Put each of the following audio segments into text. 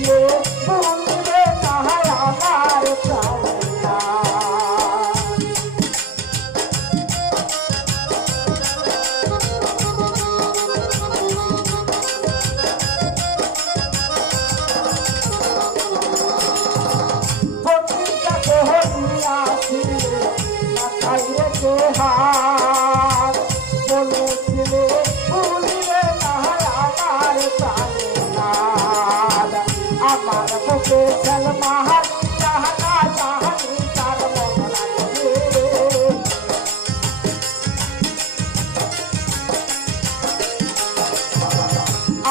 ছিলে ভুলবে না আমার প্রাণনা প্রতিটা কহনিয়াছিলে মাথায় রেখে হাত বলেছিলে ভুলবে না আমার প্রাণনা আমার বুকে সলমা জাহানা জাহানি তার মন রাখবে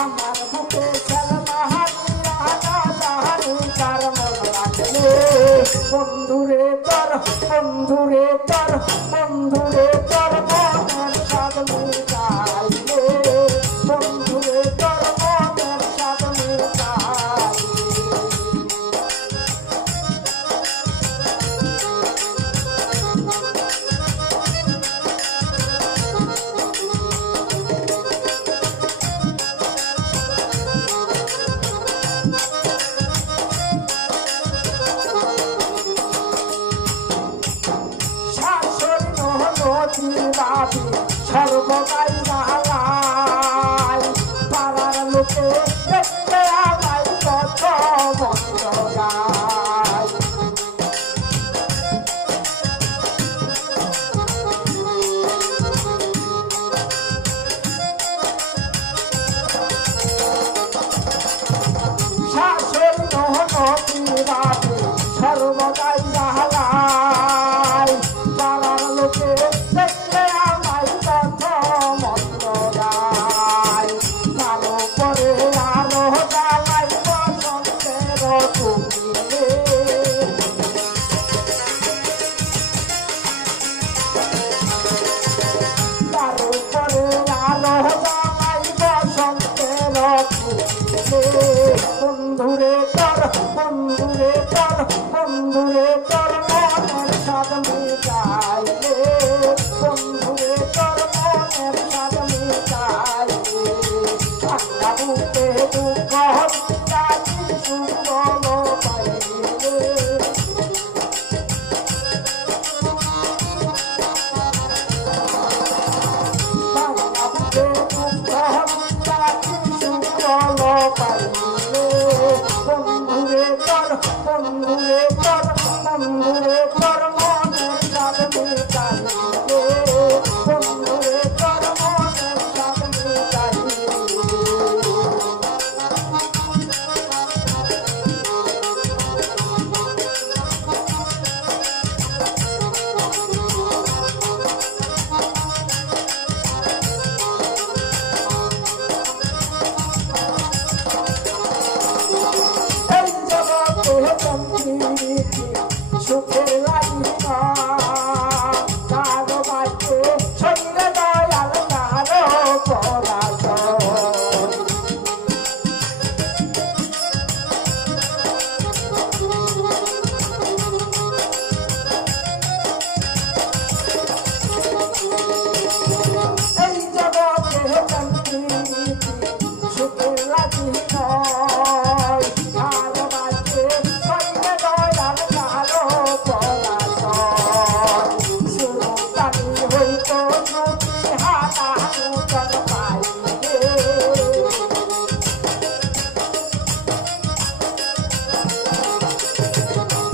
আমার বুকে সলমা জাহানা জাহানি তার মন রাখবে বন্ধুরে তোর বন্ধুরে তোর বন্ধুরে তোর মনের স্বাদ মিটাইলে বন্ধুরে তোর মনের স্বাদ বাবি সর্বদাই বাহালাই পাড়ার লোকে দেখতে আমায় কত বন্ধ গায় শাশুড় নহনতি বাবি সর্বদাই বাহালাই পাড়ার লোকে দেখতে আমায় কত মন্দ গায় কালো করে আলো জ্বালাই বসন্তের তুমি কালো করে আলো জ্বালাই বসন্তের তুমি বন্ধুরে তোর বন্ধুরে তোর বন্ধুরে তোর মনের স্বাদ মিটাইলে বন্ধুরে তোর মনের স্বাদ মিটাইলে ঠান্ডা বুকে দুঃখ হইয়াছি সুন্দর পাইলে ঠান্ডা বুকে দুঃখ হইয়াছি সুন্দর পাইলে বন্ধুরে তোর বন্ধুরে তোর বন্ধুরে তোর মনের স্বাদ মিটাইলে বন্ধুরে তোর মনের স্বাদ মিটাইলে এই জগতে চন্দ্রীতি সুখের লাগি না কারো বাড়িতে শরীরে দয়াল কারো পরাজয় এই জগতে চন্দ্রীতি সুখের লাগি নয় কারো বাড়িতে শরীরে দয়াল কারো পরাজয় শুনো তানি হইত যদি হানা নূতন পাইলে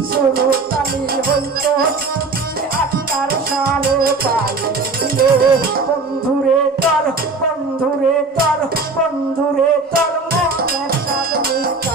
শুনো তানি হইত যদি আত্মার সালে পাইলে বন্ধুরে তোর বন্ধুরে তোর বন্ধুরে তোর মনের স্বাদ মিটাইলে